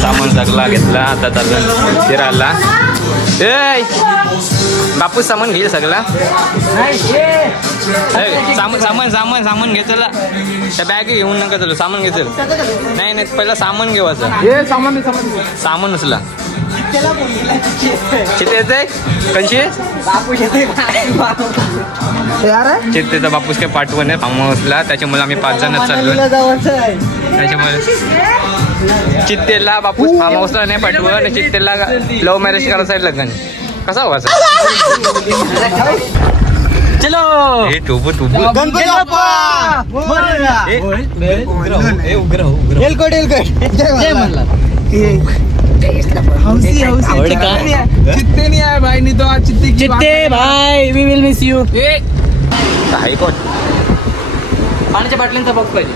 सामान सगळा घेतला आता चाललं फिरायला. ए बापू सामान घे सगळा. सामान सामान सामान सामान घेतला. त्या बॅग घेऊन नका चलो सामान घेतलं. नाही नाही पहिला सामान घेवायचं. सामान उचला. चित्ते येते कंशी चित्तेचा बापूस काय पाठवण आहे फार्म हाऊसला. त्याच्यामुळे आम्ही 5 जणच चाललो. त्याच्यामुळे चित्तेला बापूस फार्म हाऊसला नाही पाठवण. चित्तेला लव्ह मॅरेज करायचं लग्न कसा व्हायचा. चलो हे टुबू टुबू चित्ते नहीं आया भाई. नहीं तो आज चित्ते भाई वी विल मिस यू. हायकोट पाण्याच्या बाटलींचा बघ पाहिजे.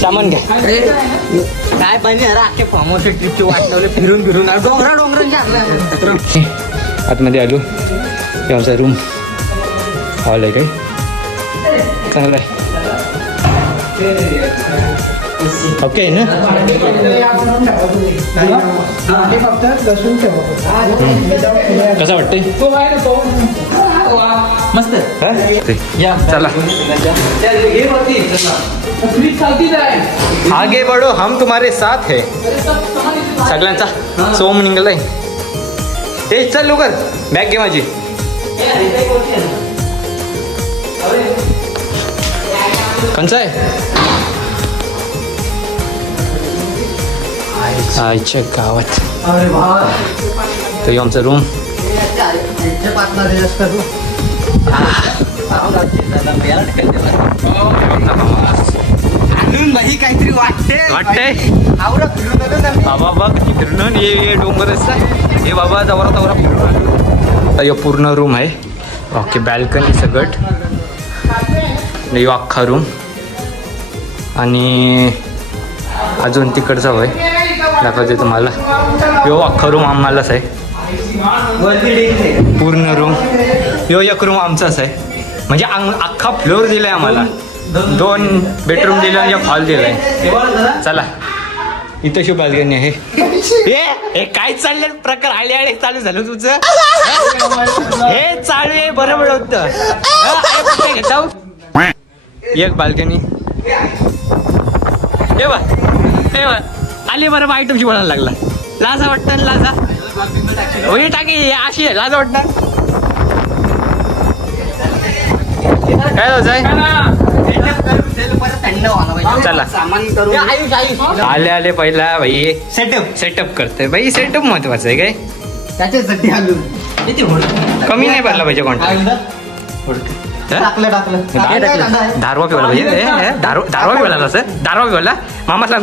सामान घ्या. काय पाहिजे अख्खे फार्म हाऊस ट्रिपची वाट लावले फिरून फिरून डोंगरांच्या आतमध्ये आलो. हे आमचा रूम हॉल आहे काय चांगला आहे. ओके ना कसं वाटते. मस्त चला आगे बढ़ो हम तुम्हारे साथ है. सगळ्यांचा सोम निघालाय. हे चल लवकर बॅग घे माझी. कंचा आहे आईच्या गावात. तो आमचा रूम. भाई काहीतरी वाटते बाबा बघ फिरून ये डोंगर असतं. हे बाबा जवळ जवळ फिरून आलो. पूर्ण रूम आहे. ओके बॅल्कनी सगळं. यो अख्खा रूम आणि अजून तिकडचा होय दाखवते तुम्हाला. यो अख्खा रूम आम्हालाच आहे पूर्ण रूम. यो एक रूम आमचाच आहे म्हणजे अख्खा फ्लोर दिलाय आम्हाला. 2 बेडरूम दिला आणि 1 हॉल दिलाय. चला इथं शुभ बाल्कनी आहे. हे काय चाललं प्रकार आले आले चालू झालं तुझं. हे चालू आहे बरोबर होतं. घेता एक बाल्कनी. हे बा आले बरं आयटमशी बोलायला लागला. लाजा वाटतं लाजा होई टाकी अशी आहे लाजा वाटतं. काय जाय चला आले आले पहिला भाई सेटअप करतोय भाई. सेटअप महत्वाचं आहे काय त्याच्यासाठी आलो. कमी नाही पडला पाहिजे कॉन्टॅक्ट. दारवा पिवाला पाहिजे. दारवा पिवाला तसं दारवा पिवाला मामासला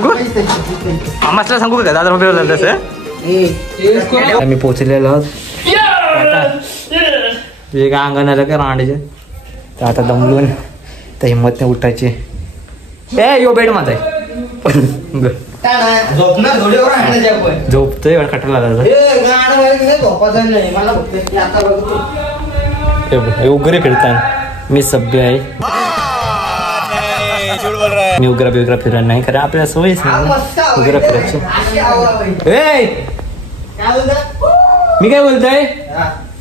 सांगू का दारवा पिवाला तसं. आम्ही पोचलेलो आहोत. वेगळ्या अंगण आलं का रांडीचे. तर आता दमलून तर हिंमत नाही उठायची. यो बेड माझा आहे. झोपतोय खटला उग्रे फिरताय. मी सभ्य आहे. मी उग्रा बिग्रा फिरत नाही कारण आपल्याला सवयच नाही उग्रा फिरायची. मी काय बोलतोय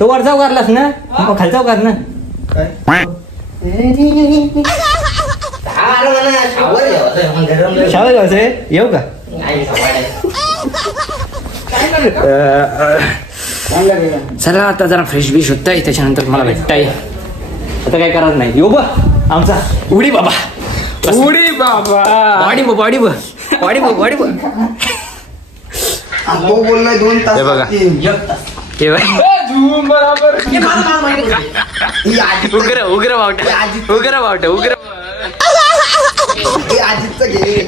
तो वरचा उगारलास ना मग खालचा उगार ना. शावर घ्यायचंय येऊ का. चला आता जरा फ्रेश बीश होताय त्याच्यानंतर मला भेटताय. आता काय करायचं नाही. यो बा आमचा उडी बाबा. उडी बाबा वाडी बा वाडी बा वाडी बा वाडी बा. बोललाय 2 तास. हे बघा हे बरोबर उग्र उग्र बावटा उग्र बावटा उग्र. आजीचं घे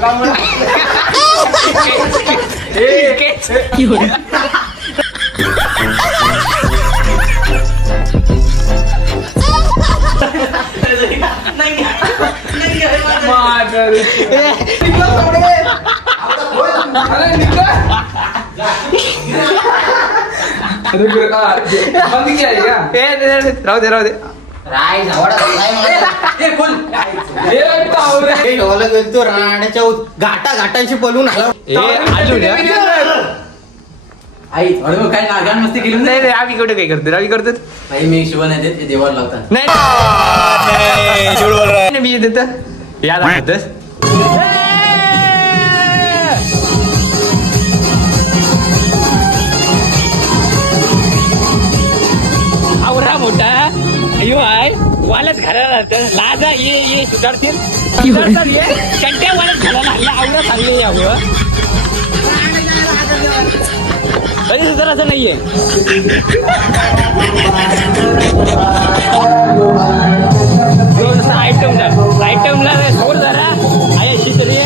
राहू दे राहू दे. घाटा घाटांशी बोलून आलो. आई थोडं काय नागान मस्ती केली नाही रे आम्ही कुठे काय करतो आम्ही करतो भाई मी शिवण येते ते देवाला लावतात. नाही मी देत याद आठवतस आवरा मोठा अयो आहे वालच घराला लाजा ये सुधारतील कंट्या वालच घराला हल्ला आवरा चालले यावं तरी सुद्धा असं नाहीये. आयटमला सोड जरा आहे अशी तरी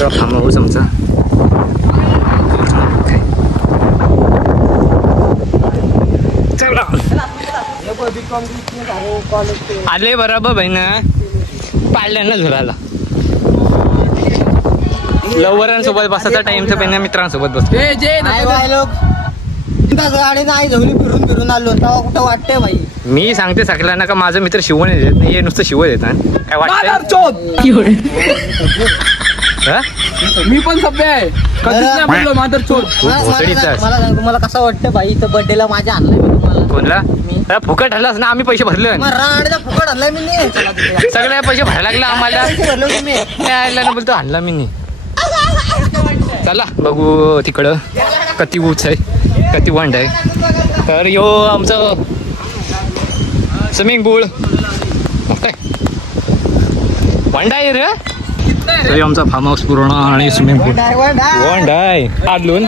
फार्म हाऊस आमचा आले बरोबर बहीण पाळल्यानं झुलाला लवरांसोबत बसायचा टाइम तर बहिण मित्रांसोबत बसतो. गाडी नाही झोली फिरून फिरून आलो तेव्हा कुठं वाटतंय भाई. मी सांगते सगळ्यांना का माझा मित्र शिवण येत नाही नुसतं शिव येतात काय वाटतं. मी पण सभ्य आहे कधीच नाही बोललो मातर चोर. मला सांग तुम्हाला कसं वाटतं भाई इथं बर्थडेला माझ्या आणलाय मी तुम्हाला. कोणला फुकट हल्लास ना आम्ही पैसे भरले फुकट आणलाय मी नाही. सगळे पैसे भरायला लागले आम्हाला ना बोलतो आणला मी नाही. चला बघू तिकडं कती ऊच आहे कती वंड आहे. तर यो आमचं स्विमिंग पूल काय वंड आहे रे. तरी आमचा फार्म हाऊस पूर्ण आणि स्विमिंग पूल वंड आहे आदलून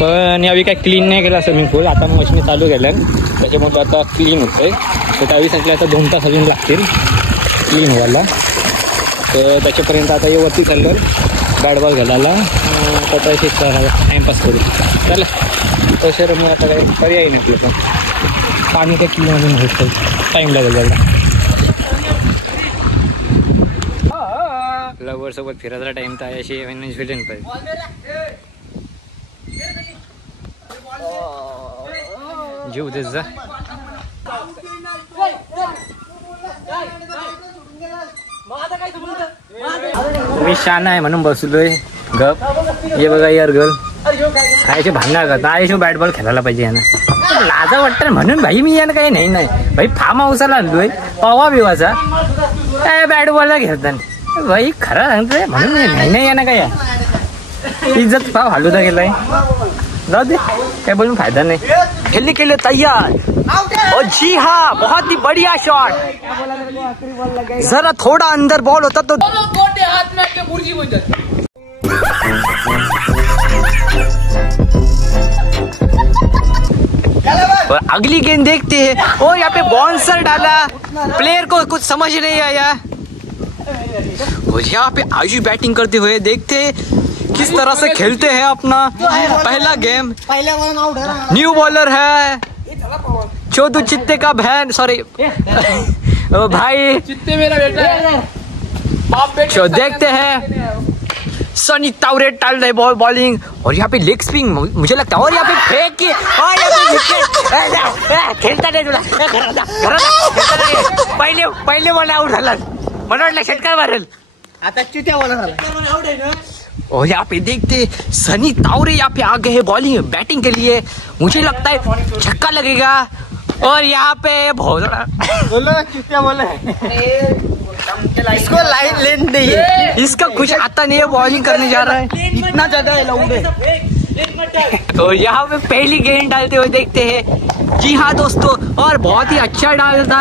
पण यावेळी काय क्लीन नाही केला स्विमिंग पूल. आता मग मशीन चालू केल्या त्याच्यामुळे आता क्लीन होतंय. तर त्यावेळी सांगितलं आता 2 तास अजून लागतील क्लीन व्हायला. तर त्याच्यापर्यंत आता हे वरती चाललं बॅट बॉल घालायला आता टाइमपास करू. चला तसे मग आता काही पर्याय नाही आपलं पण पाणी काही क्लीन अजून भेटतं टाईम लागेल जायला. लवर सोबत फिरायचा टाइम तर आहे अशी फिरेन पाहिजे. जीव देस जा मी शान आहे म्हणून बसलोय गप. हे बघा यार गर्ल खायचे भांडणार करता आयशो बॅट बॉल खेळायला पाहिजे यानं लाजा वाटतं म्हणून भाई मी यानं काही नाही भाई फार्म हाऊसला आणलोय पवा बिवाचा काय बॅट बॉलला खेळतात भाई खरं सांगतोय म्हणून नाही यानं काय इज्जत पाव हालूदा गेलाय. जाऊ दे काय बोलून फायदा नाही. खेलने के लिए तैयार और जी हाँ बहुत ही बढ़िया शॉट. जरा थोड़ा अंदर बॉल होता तो हाथ में आके मुर्गी बन जाती. और अगली गेंद देखते हैं. ओ यहाँ पे बाउंसर डाला प्लेयर को कुछ समझ नहीं आया. और यहाँ पे आयुष बैटिंग करते हुए देखते किस तरह से खेलते हैं अपना पहला गेम. न्यू बॉलर है चौधू चित्ते का बहन सॉरी भाई चित्ते मेरा बेटा है. बाप बेटे तो देखते हैं सनी तावरे डाल रहे बॉलिंग और यहाँ पे लेग स्पिन मुझे लगता है और यहाँ पे फेंक के और यहाँ पे विकेट खेलता नहीं तुला पहिले बॉल आउट झाला मला वाटलं षटकार मारेल आता चिट्या बोला झाला और यहाँ पे देखते सनी तावरे यहाँ पे आ गए हैं बॉलिंग बैटिंग के लिए मुझे लगता है छक्का लगेगा और यहाँ पे बहुत बोलो चिट्या बोला इसको लाइन लेन नहीं है इसका कुछ आता नहीं है बॉलिंग करने जा रहा है इतना ज्यादा है लौंडे तो यहाँ पे पहली गेंद डालते हुए देखते हैं जी हाँ दोस्तों और बहुत ही अच्छा डालता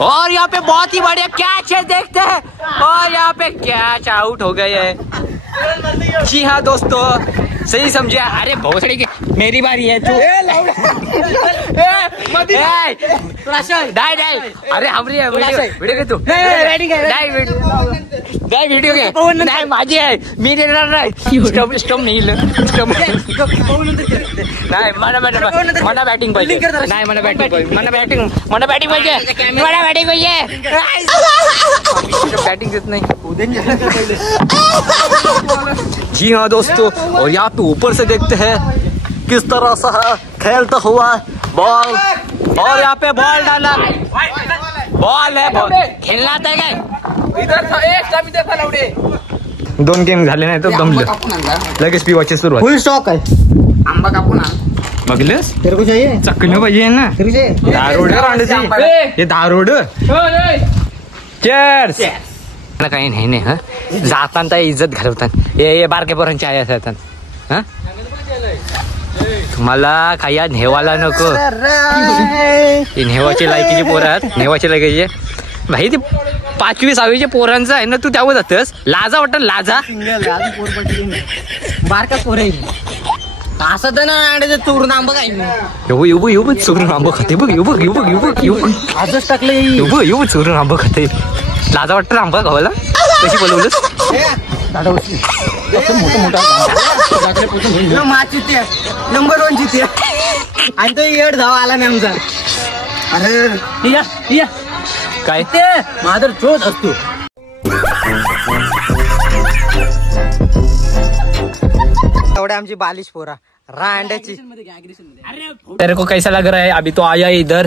और यहाँ पे बहुत ही बढ़िया कैच है देखते हैं और यहाँ पे कैच आउट हो गए है जी हाँ दोस्तों सही समझे अरे बहुत की मेरी बारी है तू डाय डाय अरे हमरी है वीडियो के तू डाय वीडियो के नाही माझी आहे मी देणार नाही स्टंप नाही नाही मला बॅटिंग पाहिजे नाही मला बॅटिंग पाहिजे मला बॅटिंग पाहिजे बॅटिंग देत नहीं जी हाँ दोस्तों और यहाँ पे ऊपर से देखते हैं किस तरह से खेलता हुआ बॉल और यहाँ पे बॉल डाला बॉल है बॉल खेलना आता है काय इधर था एक स्टंप इधर था लवडे 2 गेम झाले नाही तर दमलं लगेच पिवाची सुरुवात फुल स्टॉक है आंबा कापून आण बघलेस तेरे को चाहिए चकणं पाहिजे ना तेरे चाहिए दारोड हे दारोड चेअर्स काही नाही हा जाताना इज्जत घालवतात हे बारके पोरांची आई असतात हा तुम्हाला काही आज नेवाला नको ही नेवाची लायकीची पोरं आहेत नेवाची लायकीची भाई ते 5वी 6वीच्या पोरांचं आहे ना तू त्यावर जातस लाजा वाटत लाजा बारका पोर असं तर ना चोरून आंबा काही येऊ चोरून आंबा खाते बघ येऊ आजच टाकले येऊ चोरून आंबा खाते लाजा वाटतं आंबा खावायला कशी बोलवलंस नंबर 1 जिथे आणि तो येड धावा आला नाही आमचा अरे काय ते माधर चोच असतो एवढे आमची बालिश पोरा रांड्याची तेरे को कैसा लग रहा है अभी तो आया इधर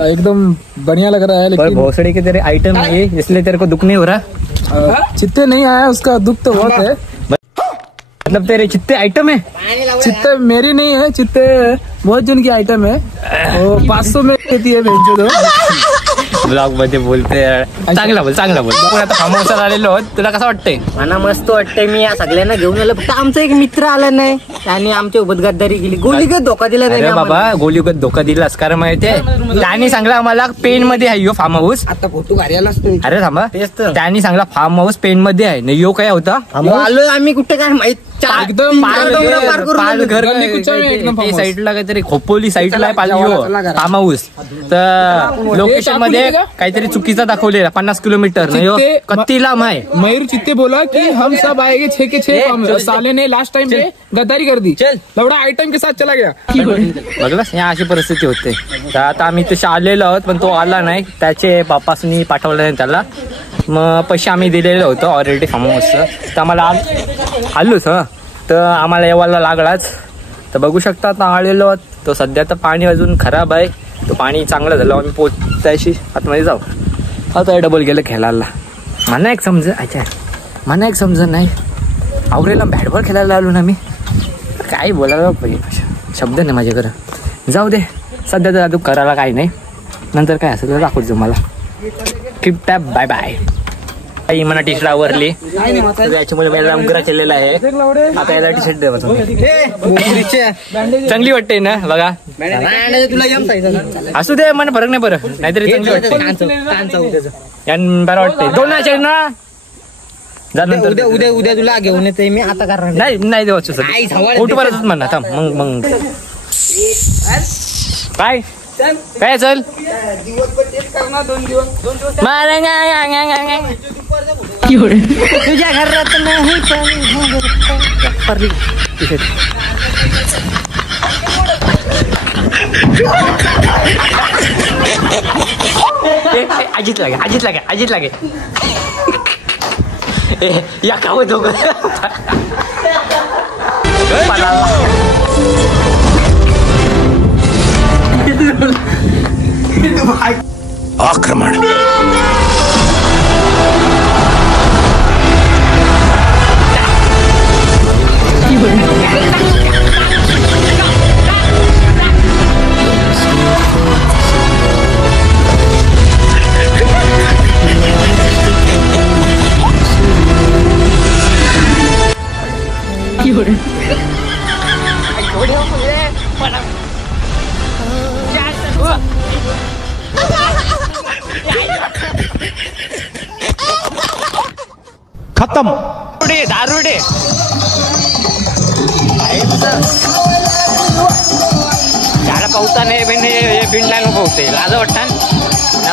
एकदम बढ़िया लग रहा है पर भोसड़ी के तेरे आइटम है इसलिए तेरे को दुख नहीं हो रहा चित्ते नहीं आया उसका दुख तो बहुत है मतलब तेरे चित्ते आइटम है चित्ते मेरी नहीं है चित्ते बहुत जन की आइटम है वो 500 में देती है भेजो ब्लॉग मध्ये बोलते चांगला बोल आपण आता फार्म हाऊसला आलेलो आहोत तुला कसं वाटतंय मला मस्त वाटतंय मी या सगळ्यांना घेऊन आलो फक्त आमचा एक मित्र आला नाही त्याने आमच्या सोबत गद्दारी केली गोलीगत धोका दिला अरे बाबा गोलीगत धोका दिलास कारण माहितीये त्यांनी सांगला आम्हाला पेन मध्ये आहे यो फार्म हाऊस आता फोटो घालायला असतो अरे थांबा त्यांनी सांगला फार्म हाऊस पेन मध्ये आहे नाही यो काय होता आलो आम्ही कुठे काय माहित एकदम साईडला काहीतरी खोपोली साईडला फार्म हाऊस तर लोकेशन मध्ये काहीतरी चुकीचा दाखवलेला 50 किलोमीटर कत्ती लांब आहे मयूर चित्ते बोला कि हम सब आएंगे 6 के 6 साले ने लास्ट टाइम पे गद्दारी कर दी लवडा आइटम के साथ चला गया बघलास या अशी परिस्थिती होते तर आता आम्ही तसे आलेलो आहोत पण तो आला नाही त्याचे बापासनी पाठवलं नाही त्याला मग पैसे आम्ही दिलेले होतो ऑलरेडी फार्म हाऊसचं तर आम्हाला आलोच हं तर आम्हाला येवायला लागलाच तर बघू शकता आता आलेलो आहोत तो सध्या तर पाणी अजून खराब आहे तो पाणी चांगलं झालं आम्ही पोचायशी आतमध्ये जाऊ आता डबल गेलं खेळायला मला एक समज नाही आवरेला बॅट बॉल खेळायला आलो ना मी काय बोलायला पाहिजे शब्द नाही माझ्याकडं जाऊ दे सध्या तर तू करायला काही नाही नंतर काय असेल तर दाखवतो मला टिप टॅप बाय बाय आई मला टी शर्ट आवरली याच्यामुळे मला उगरा केलेला आहे आता याला टी शर्ट द्यावा चांगली वाटते ना बघा असू दे मला फरक नाही बरं नाहीतरी चांगली वाटते बरं वाटते 2 आहे ना नंतर उद्या तुला घेऊन येते मी आता करणार नाही देवाचं फोटो बरंच म्हणा थांब मग काय काय चल तुझ्या घरात नाही अजित लागे या खाऊ दोघं आक्रमण खत्म दारुडे झाडा पावता नाही बिंडला नको पावते लाज वाटतं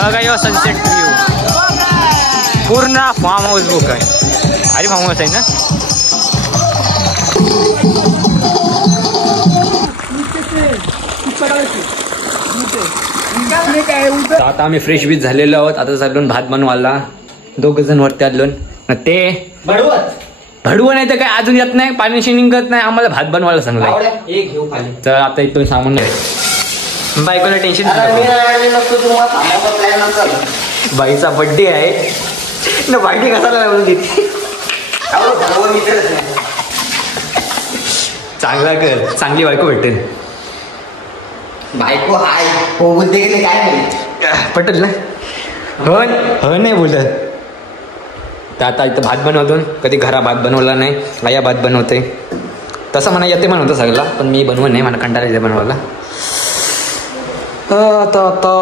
बघा यो सनसेट व्ह्यू पूर्ण फार्म हाऊस बुक आहे अरे फार्म हाऊस आहे ना आता आम्ही फ्रेश बीच झालेलो आहोत आता चाललो भात बनवायला दोघ जण वरती आलो ते भडवं नाही तर काय अजून येत नाही पाणी निघत नाही आम्हाला भात बनवायला सांगलाय तर आता इथून सामान नाही बायकोला टेन्शन बाईचा बर्थडे आहे ना बायडी कसाला लावून घेते चांगला कर चांगली बायको भेटेल बायको हाय होऊन गेले काय पटेल ना हो हो नाही बोलत तर आता इथं भात बनवतो कधी घरा भात बनवला नाही आया भात बनवते तसं म्हणा येते म्हणतो सगळं पण मी बनवून नाही मला कंटाळा येते बनवायला आता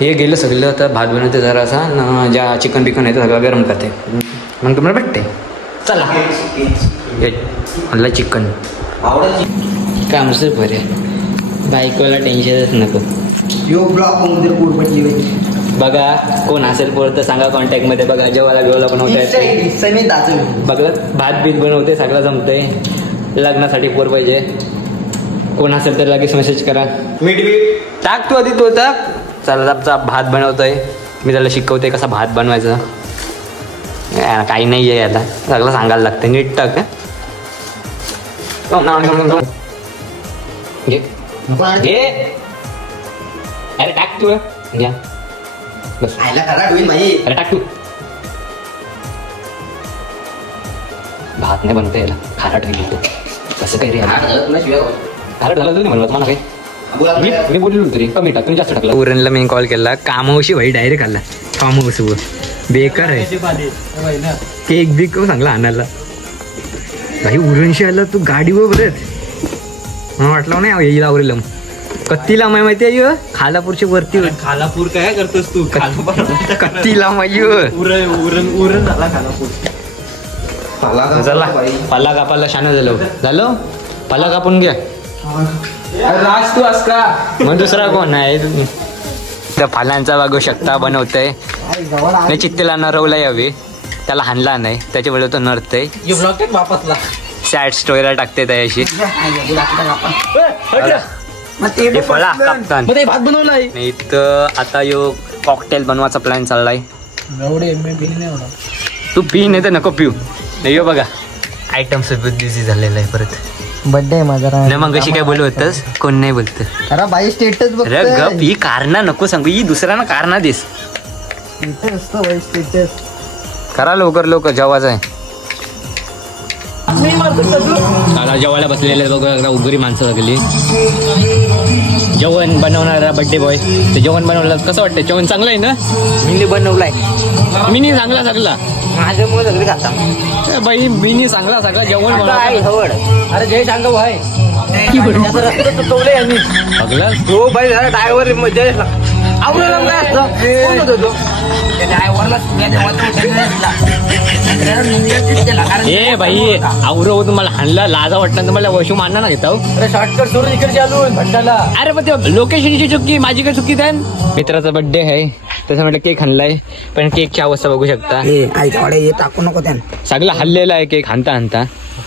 हे गेलं सगळं तर भात बनवते जरा असा ज्या चिकन बिकन आहे ते सगळं गरम करते मग तुम्हाला भेटते चला मला चिकन काय आमचं बरे बायकोला टेन्शनच नको यो ब्लॉक बघा कोण असेल पोर तर सांगा कॉन्टॅक्ट मध्ये बघा जेवायला जेवायला बनवताय बघा भात बीत बनवते सगळं जमतंय लग्नासाठी पोर पाहिजे कोण असेल तर लगेच मेसेज करा मीठ बीट टाक तू आधी तो टाक चला भात बनवतोय मी त्याला शिकवते कसा भात बनवायचा काही नाही आहे याला सगळं सांगायला लागतं नीट टाक घे अरे टाक तू घ्या बस अरे टाक तू भात नाही बनवता याला खाराट घेतो कसं काही रे खाराट झालं नाही बनवत मला काही मी बोललो तरी कमी टाक तुम्ही जास्त टाकला उरणला मी कॉल केला कामावशी भाई डायरेक्ट आला कामावशी बेकार आहे केक बिक सांगला आणायला भाई उरणशी आला तू गाडीवर बरंच मला वाटलं नाही येईल आवरेल कत्तीला माय माहिती आहे खालापूरच्या वरती खालापूर काय करतोस तू कत्तीला माय उरण झाला खालापूर चला पाला कापायला शान झालं पाला कापून घ्या राज तू अस का मग दुसरा कोण आहे त्या फालांचा बघू शकता बनवतय नाही चित्तेला नरवला यावी त्याला हाणला नाही त्याच्यामुळे तो नरतय वापसला सॅड स्टोरीला टाकते त्याशी फळा कापतान भात बनवलाय नाही तर आता यो कॉकटेल बनवायचा प्लॅन चाललाय तू पी नाही तर नको पिऊ नाही यो बघा आयटम सोबत बिझी झालेला आहे परत बर्थडे माझा नाही मग कशी काय बोलू होतस कोण नाही बोलत अरे बाई स्टेटस बघ अरे गप ही कारणा नको सांगू ही दुसऱ्यांना कारणा देस स्टेटस करा लवकर जेवायचं आहे जेवायला बसलेले बघा उगरी माणसं लागली जेवण बनवणारा बर्थडे बॉय ते जेवण बनवलं कसं वाटतं जेवण चांगलं आहे ना मी बनवलाय मिनी चांगला सगळा माझ्या मुळे सगळी खाता बाई मिनी चांगला सगळा जेवण बनवलं अरे जय सांगा भाई रस्ते चुकवले आम्ही सगळं हो भाई जरा ड्रायव्हर मजा आवडलं काय असतं ए भाई आवरो तुम्हाला हाणला लाजा वाटणार तुम्हाला वशू मानणार ना घेता शॉर्टकट सोडून इकडे चालू भट्टाला अरे पण ते लोकेशनची चुकी माझी काय चुकी आहे मित्राचा बर्थडे आहे तसं म्हटलं केक हाणलाय पण केकची अवस्था बघू शकता टाकू नको त्यानं सगळं हल्लेला आहे केक हाणता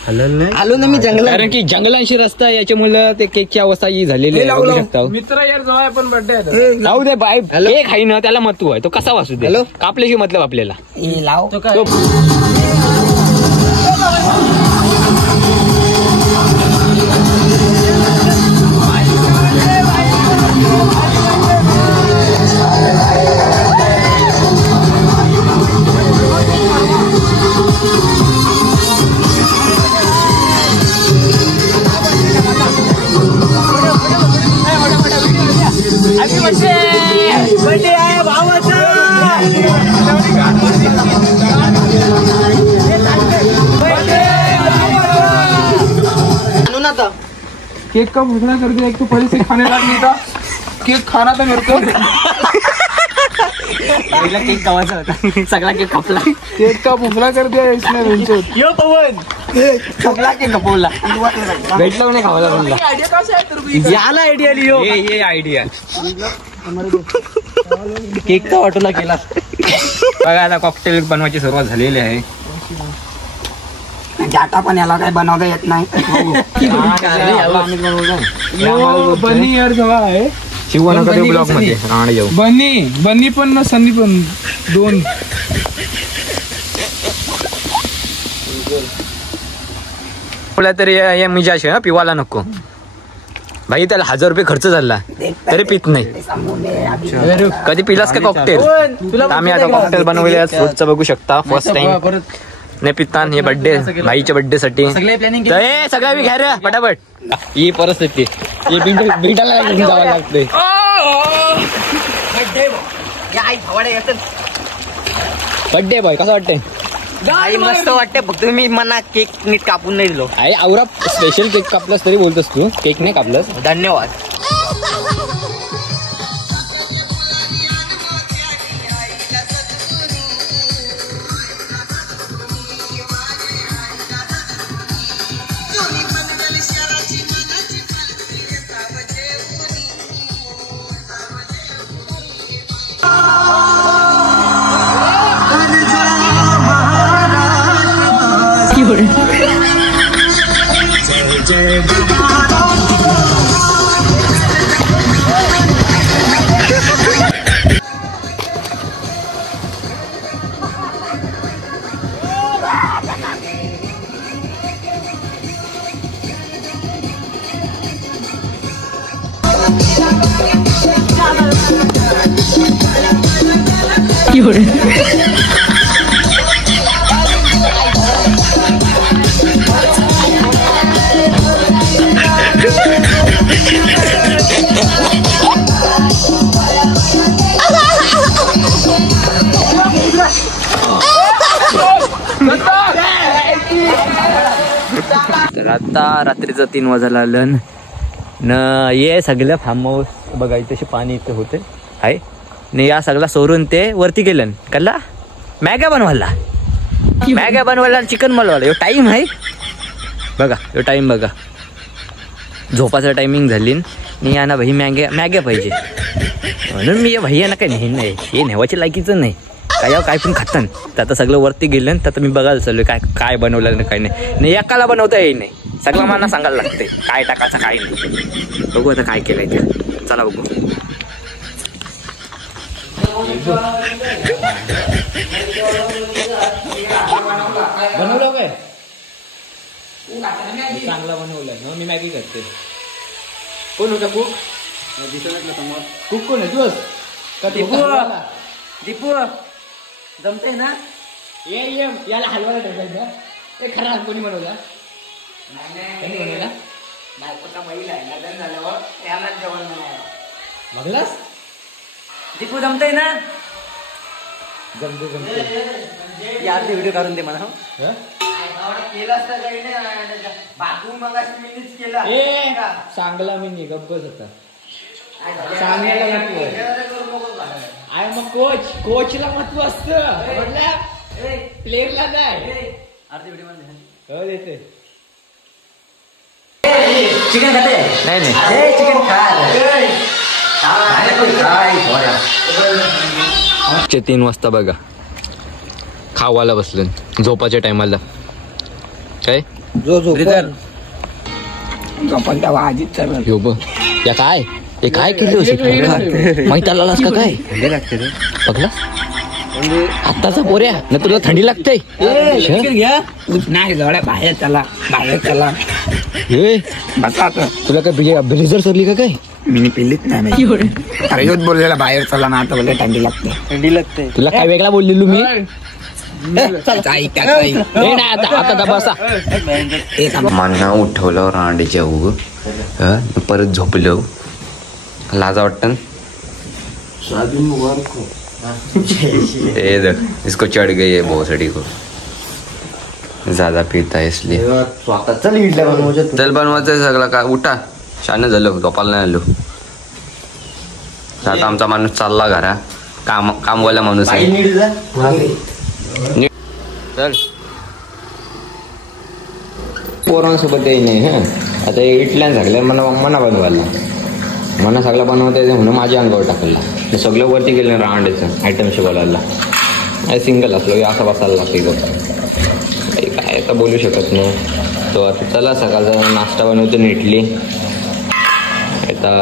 आलो ना मी जंगलात. कारण की जंगलांशी रस्ता याच्यामुळे ते केकची अवस्था ही झालेली आहे. बघू शकता. मित्र यार जवळ पण बर्थडे जाऊ दे बाय. केक आहे ना त्याला महत्व आहे. तो कसा वासू दे. हॅलो. कापल्याशी मतलब आपल्याला. लाव केक का भूखना कर दिया. एक तो पहले से खाने लायक नहीं था. केक खाना था मेरे को. केक कवाचा होता. सगळा केक कापला. केक का भूखना कर दिया इसने. यो पवन सगळा केक कपवला. भेटलो नाही खावायला म्हणला. आइडिया कहाँ से आया तेरे को? याला आयडिया लियो. ये आयडिया केकचा वाटोला केला. बघा आता कॉकटेल बनवायची सुरुवात झालेली आहे. डाटा पण याला काय बनवता येत नाही. बनी यार जवळ आहे. शिवनगर ब्लॉक मध्ये राहणे जाऊ. बनी पण ना सनी पण दोन. तरी मी जाश पिवाला नको भाई. त्याला 1000 रुपये खर्च झाला तरी पित नाही. कधी पिलास का कॉकटेल? आम्ही आता कॉकटेल बनवले फ्रूटचं बघू शकता. फर्स्ट टाइम नाही पिता. हे बर्थडे भाईच्या बर्थडे साठी सगळ्या घ्या रे पटापट. ही परिस्थिती भेटायला जावं लागते. बर्थडे बॉय कसं वाटतंय? मस्त वाटते. फक्त मी मना केक नीट कापून नाही दिलो. अरे आवरा स्पेशल केक कापलास तरी बोलतोस तू. केक नाही कापलास. धन्यवाद. तर आता रात्रीचं 3 वाजायला आलं न. ये सगळं फार्म हाऊस बघा. इथे पाणी इथे होते आहे न. या सगळा सोडून ते वरती गेलं कल्ला मॅग्या बनवायला चिकन बनवायला. यो टाईम आहे बघा. यो टाईम बघा. झोपाचं टायमिंग झाली नि या ना भाई मॅग्या पाहिजे म्हणून मी या भैयाना काही नाही नाही. हे नेवाच्या लायकीचं नाही. काय पण खातं. तर आता सगळं वरती गेलं तर आता मी बघायला चालू काय बनवलं ना काय नाही. एकाला बनवता येईल नाही. सगळं मला सांगायला लागते काय टाकायचं काय नाही. बघू आता काय केलंय ते. चला बघू. बनवलं काय? चांगला बनवलाय. मी मॅगी करते. कोण होता कुक? कुक कोण आहे? तूच दीपू जमते ना? ये याला हलवायला ठेवायचा. ते खरा कोणी बनवला? कोणी बनवला? बघलास? दीपू जमते ना? जमते यार ते व्हिडिओ काढून दे मला. चांगला मी निगप्पच होता. सांगायला महत्व आहे. मग कोचला महत्व असतं. प्लेअरला काय देते. चिकन खाते? नाही चिकन खा. 3 वाजता बघा खावायला बसलं झोपाच्या टायमाला. काय यो बघ या काय हे काय केलं माहिती आला का काय बघला आत्ताचा पोऱ्या ना तुला थंडी लागते नाही जवळ बाहेर चला तुला काय ब्लेझर सोडली का काय मी पिल्लीच नाही अरे योच बोललेला बाहेर चला ना आता बोलले थंडी लागते तुला काय वेगळा बोललेलो मी मान्हा उठवलं रांडेच्या उग परत झोपलो लाजा वाटत इसको चढ़ गई है बहुत सड़ी को ज्यादा पीता है इसलिए चल बनवायचं सगळं का उठा शान झालो झोपायला नाही आलो आता आमचा माणूस चालला घरा कामवाला माणूस आहे चल पोरांसोबत नाही हा आता इटल्यान झाले मना बनवायला मना सगळं बनवता येते म्हणून माझ्या अंगावर टाकलं सगळं वरती गेलं रांडेचं आयटम शिकवायला सिंगल असलो की असा बसायला लागते काय आता बोलू शकत नाही तो आता चला सकाळचा नाश्ता बनवतो इडली आता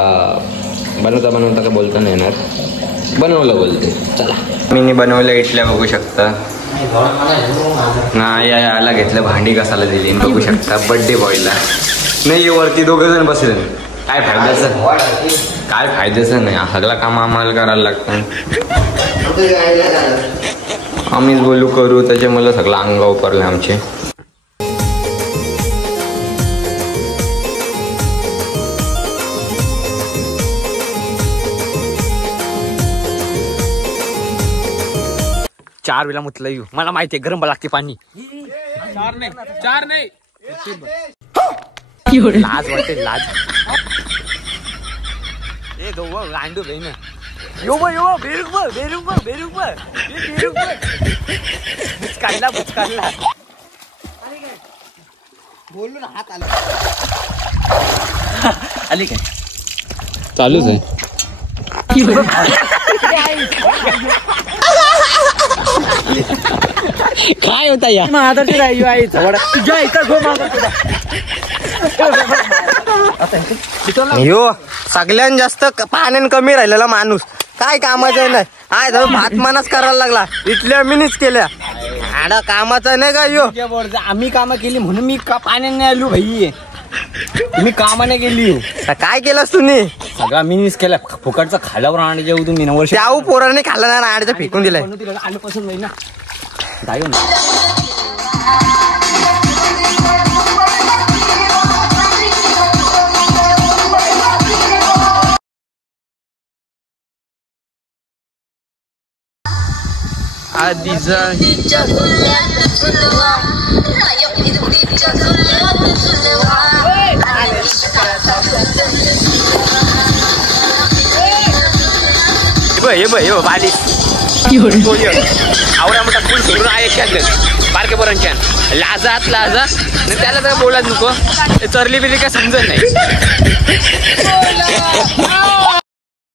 बनवता का बोलता नाही येणार बनवलं बोलते चला मी बनवलं इडल्या बघू शकता ना याला घेतलं भांडी कसाला दिली बघू शकता बर्थडे बॉयला नाही वरती दोघं जण बसले काय फायद्याचं नाही सगळं काम आम्हाला करायला लागतं आम्हीच बोलू करू त्याचे मला सगळं अंगावर पडलं आमचे चार वेळा मुतलं येऊ मला माहितीये गरम लागते पाणी चार नाही लाज वाटते लाज ए दो गांडू भाई ना यो बेरुक बुचकाडला बोललो ना हात आला आली काय चालूच आहे काय होता या तुझ्या यो सगळ्यात जास्त पाण्याने कमी राहिलेला माणूस काय कामाचं नाही आय भात मानच करायला लागला इथल्या मीच केल्या आडा कामाचा नाही का यो आम्ही कामं केली म्हणून मी पाण्याने आलो भाई मी कामाने गेली काय केलंस तुम्ही सगळा मीच केला फुकटचा खाल्यावर आणि जेव्हा तुम्ही वर्ष त्याऊ पोराने खाल्ला ना रांडचं फेकून दिलंय आलं पसंत नाही ना जायो ना आवडा मोठा फुल सोडून आहे बारके पोरांच्या लाजा त्याला तर बोला नको चरली बिरली काय समजत नाही